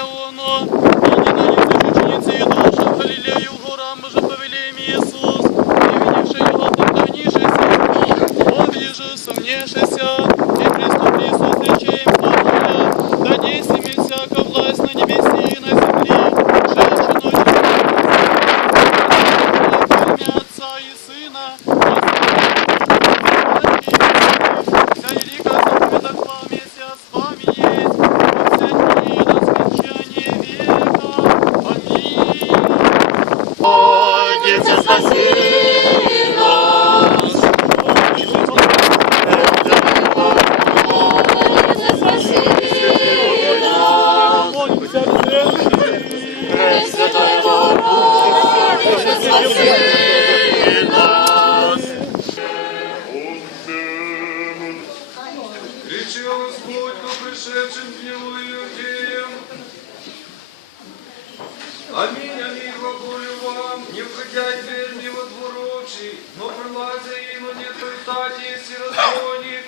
Ім'я воно, на язик учениці і душа Галілею, горам же повелеем Иисус, и видевши его поклонившийся, объеже сомневшийся, и приступи со вам, не входя дверьми во двор общий, но прилазя ино не тойтати, если разбойник.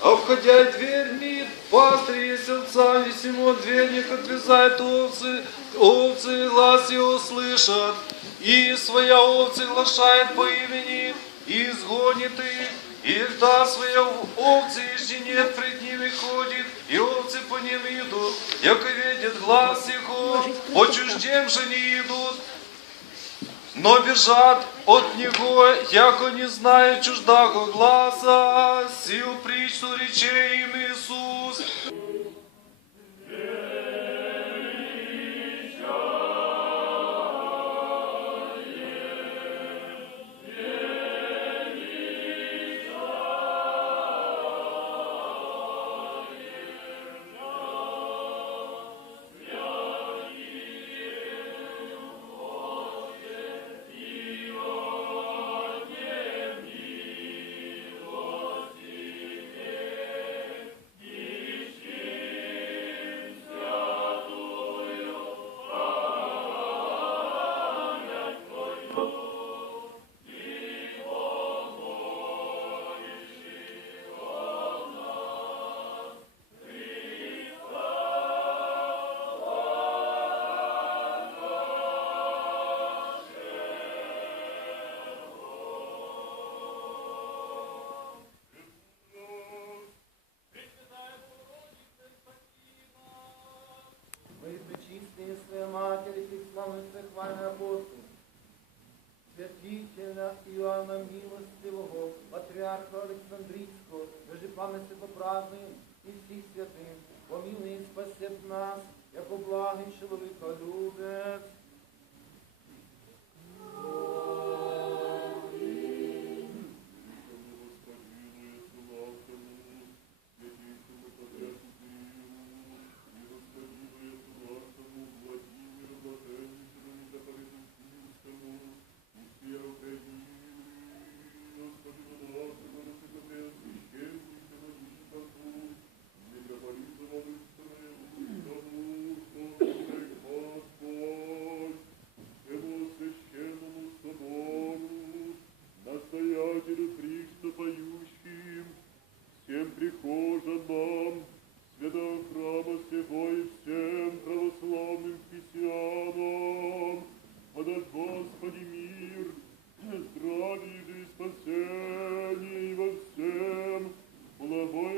А входя дверьми, пастырь есть овца, и Симон дверник отвязает овцы, овцы глаз его слышат, и своя овцы глашает по имени, и изгонит их, и та своя овцы ищи нет пред ними ходит, и овцы по ним идут, яко видят глаз его, по чуждем же не идут, но бежат от него, яко не знают чуждаго глаза, сил притчу речей им Иисус. Иоанна Милостивого, Патріарха Александрийского, даже памяти попразднуем і всіх святым, помілий, спасет нас, як облагий чоловіка Настоятелю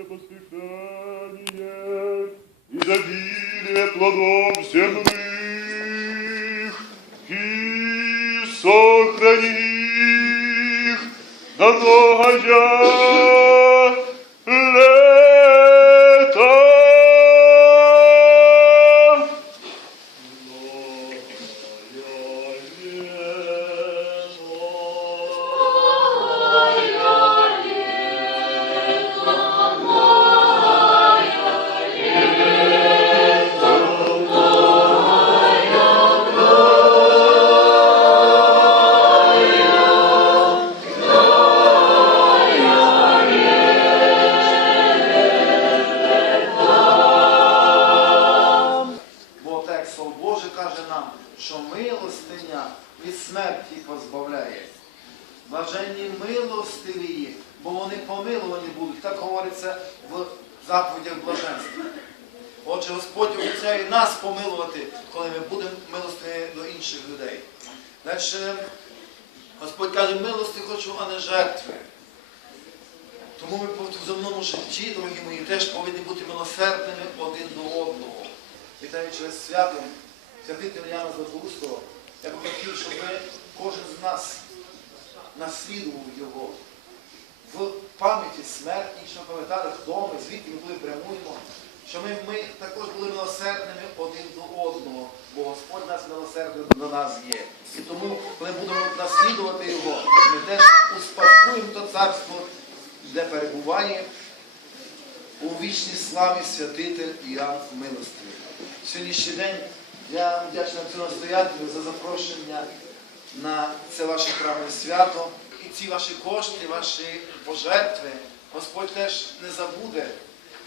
послушание, изобилие плодов земных. И сохрани их на многое від смерті позбавляє. Блаженні милостиві, бо вони помилувані будуть. Так говориться в заповідях блаженства. Отже, Господь обіцяє нас помилувати, коли ми будемо милостиві до інших людей. Далі Господь каже, милости хочу, а не жертви. Тому ми в земному житті, дорогі мої, теж повинні бути милосердними один до одного. Вітаючи з святом святителя Яна Златоустого, я б хотів, щоб ми, кожен з нас наслідував його в пам'яті смерті, щоб пам'ятали, хто ми, звідки ми куди прямуємо, що ми, ми також були милосердними один до одного, бо Господь нас милосердний до нас є. І тому, коли будемо наслідувати його, ми теж успадкуємо то царство, де перебуває у вічній славі святитель Іоанн Милостивий. Сьогоднішній день я вдячний цьому настоятелю за запрошення на це ваше храмове свято. І ці ваші кошти, ваші пожертви, Господь теж не забуде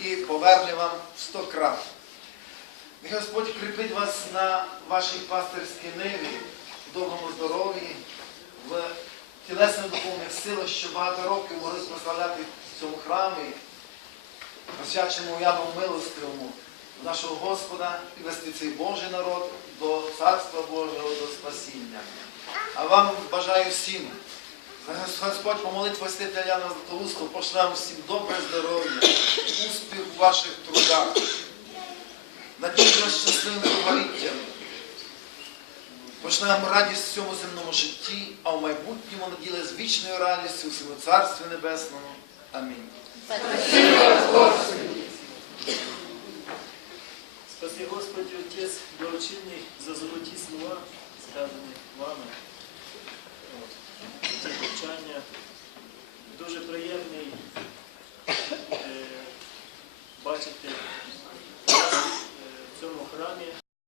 і поверне вам в сто крат. Нехай Господь кріпить вас на вашій пастирській ниві, в довгому здоров'ї, в тілесних духовних силах, що багато років могли прославляти в цьому храмі, посвяченому явом милостивому нашого Господа і вести цей Божий народ до Царства Божого, до спасіння. А вам бажаю всім, Господь по молитві святителя Яна Златоустого пошле вам всім добре здоров'я, успіх у ваших трудах, надію вас щасливим довголіттям. Пошле вам радість в цьому земному житті, а в майбутньому наділи з вічною радістю у своєму Царстві Небесному. Амінь. Господи, Отець Благочинний, за золоті слова, сказані